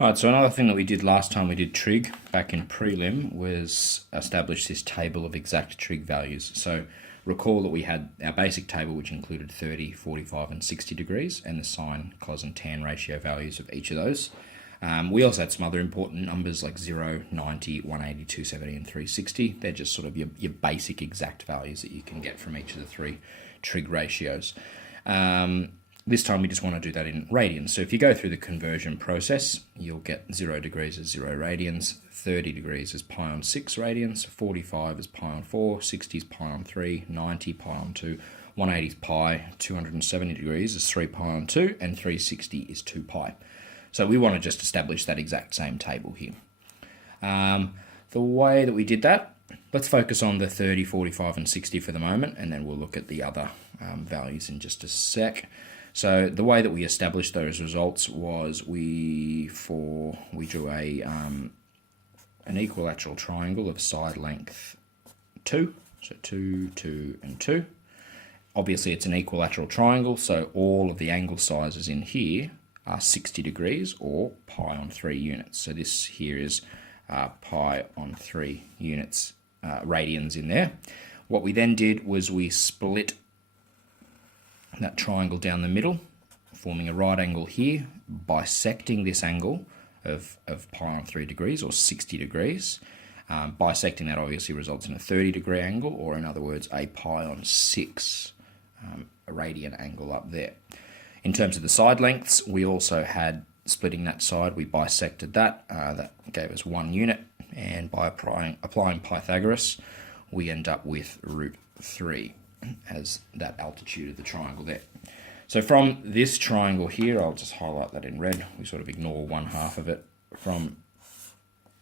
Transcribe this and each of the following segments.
Alright, so another thing that we did last time we did trig back in prelim was establish this table of exact trig values. So recall that we had our basic table which included 30, 45 and 60 degrees and the sine, cos and tan ratio values of each of those. We also had some other important numbers like 0, 90, 180, 270 and 360. They're just sort of your basic exact values that you can get from each of the three trig ratios. This time we just want to do that in radians. So if you go through the conversion process, you'll get 0 degrees as 0 radians, 30 degrees as pi on 6 radians, 45 is pi on 4, 60 is pi on 3, 90 pi on 2, 180 is pi, 270 degrees is 3 pi on 2, and 360 is 2 pi. So we want to just establish that exact same table here. The way that we did that, let's focus on the 30, 45 and 60 for the moment, and then we'll look at the other values in just a sec. So the way that we established those results was we drew an equilateral triangle of side length 2, so 2, 2 and 2. Obviously it's an equilateral triangle, so all of the angle sizes in here are 60 degrees or pi on 3 units. So this here is pi on 3 units, radians in there. What we then did was we split that triangle down the middle, forming a right angle here, bisecting this angle of pi on 3 degrees or 60 degrees. Bisecting that obviously results in a 30 degree angle, or in other words, a pi on 6 radian angle up there. In terms of the side lengths, we also had, splitting that side, we bisected that. That gave us 1 unit, and by applying Pythagoras, we end up with root 3 as that altitude of the triangle there. So from this triangle here, I'll just highlight that in red, we sort of ignore one half of it. From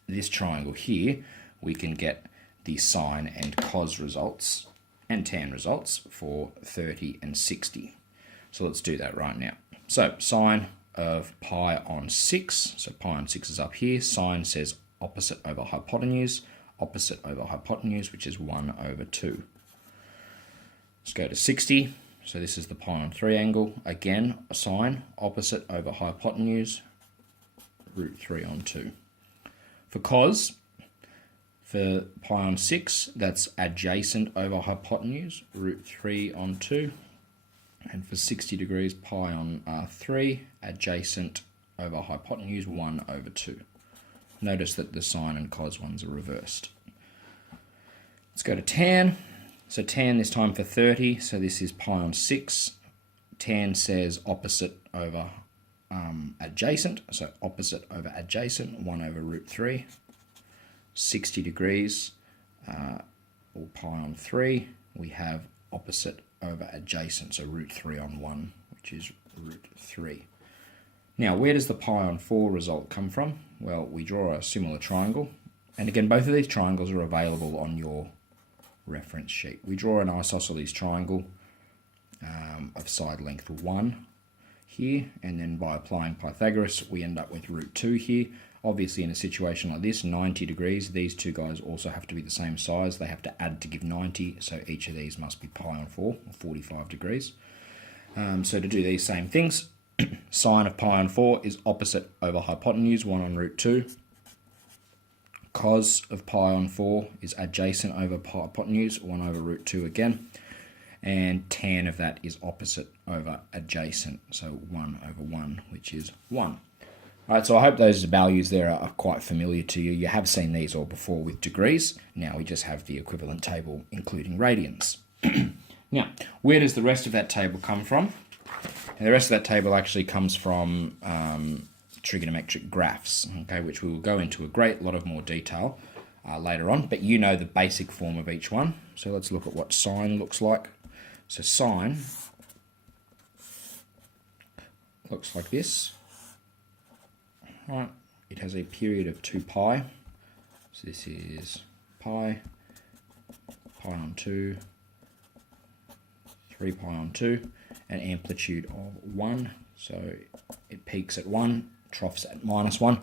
this triangle here, we can get the sine and cos results and tan results for 30 and 60. So let's do that right now. So sine of pi on 6, so pi on 6 is up here. Sine says opposite over hypotenuse, which is 1 over 2. Let's go to 60. So this is the pi on 3 angle. Again, a sine, opposite over hypotenuse, root 3 on 2. For cos, for pi on 6, that's adjacent over hypotenuse, root 3 on 2. And for 60 degrees, pi on 3, adjacent over hypotenuse, 1 over 2. Notice that the sine and cos ones are reversed. Let's go to tan. So tan this time for 30, so this is pi on 6. Tan says opposite over adjacent, so opposite over adjacent, 1 over root 3. 60 degrees, or pi on 3, we have opposite over adjacent, so root 3 on 1, which is root 3. Now, where does the pi on 4 result come from? Well, we draw a similar triangle, and again, both of these triangles are available on your reference sheet. We draw an isosceles triangle of side length 1 here, and then by applying Pythagoras, we end up with root 2 here. Obviously, in a situation like this, 90 degrees, these two guys also have to be the same size. They have to add to give 90, so each of these must be pi on 4, or 45 degrees. So to do these same things, sine of pi on 4 is opposite over hypotenuse, 1 on root 2. Cos of pi on 4 is adjacent over hypotenuse, 1 over root 2 again. And tan of that is opposite over adjacent, so 1 over 1, which is 1. Alright, so I hope those values there are quite familiar to you. You have seen these all before with degrees. Now we just have the equivalent table including radians. Now, where does the rest of that table come from? And the rest of that table actually comes from trigonometric graphs, okay, which we will go into a great lot of more detail later on, but you know the basic form of each one. So let's look at what sine looks like. So sine looks like this. Right, it has a period of 2 pi. So this is pi, pi on 2, 3 pi on 2, an amplitude of 1. So it peaks at 1, troughs at -1.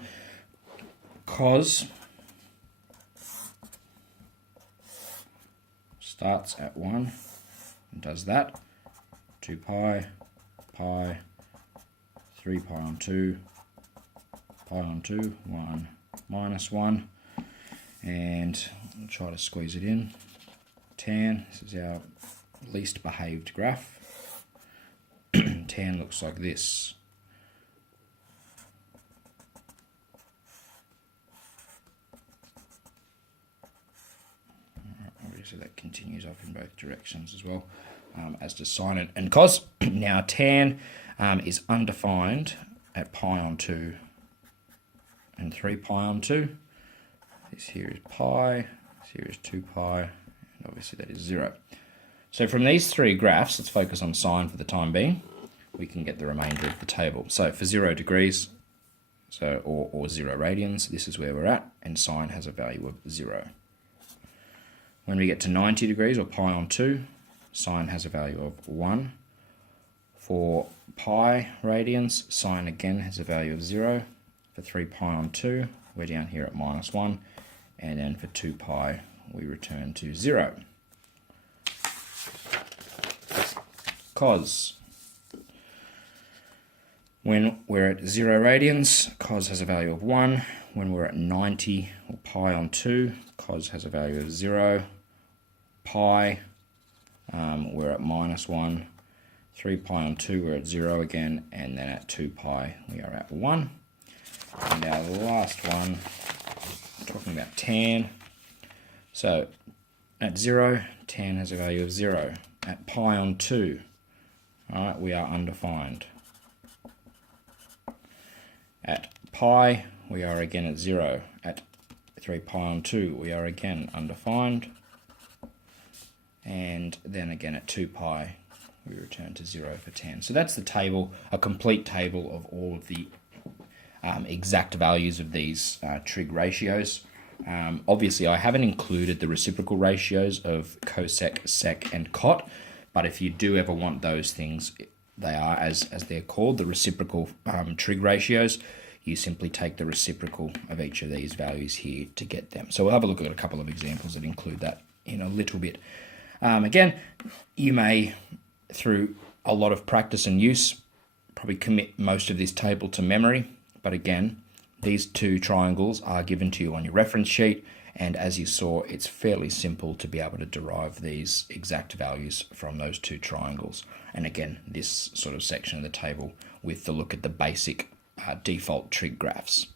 Cos starts at 1 and does that. 2 pi, pi, 3 pi on 2, pi on 2, 1, minus 1, and I'll try to squeeze it in. Tan, this is our least behaved graph. Tan looks like this. Obviously that continues up in both directions as well, as does sine and cos. Now tan is undefined at pi on 2 and 3 pi on 2. This here is pi, this here is 2 pi, and obviously that is 0. So from these three graphs, let's focus on sine for the time being, we can get the remainder of the table. So for 0 degrees, or 0 radians, this is where we're at, and sine has a value of 0. When we get to 90 degrees, or pi on 2, sine has a value of 1. For pi radians, sine again has a value of 0. For 3 pi on 2, we're down here at minus 1. And then for 2 pi, we return to 0. Cos. When we're at 0 radians, cos has a value of 1. When we're at 90, or pi on 2, cos has a value of 0. Pi, we're at minus 1. 3 pi on 2, we're at 0 again. And then at 2 pi, we are at 1. And our last one, talking about tan. So at 0, tan has a value of 0. At pi on 2, all right, we are undefined. At pi, we are again at 0. At 3 pi on 2, we are again undefined. And then again at 2 pi, we return to 0 for tan. So that's the table, a complete table of all of the exact values of these trig ratios. Obviously, I haven't included the reciprocal ratios of cosec, sec, and cot, but if you do ever want those things, they are, as they're called, the reciprocal trig ratios. You simply take the reciprocal of each of these values here to get them. So we'll have a look at a couple of examples that include that in a little bit. Again, you may, through a lot of practice and use, probably commit most of this table to memory. But again, these two triangles are given to you on your reference sheet, and as you saw, it's fairly simple to be able to derive these exact values from those two triangles. And again, this sort of section of the table with the look at the basic default trig graphs.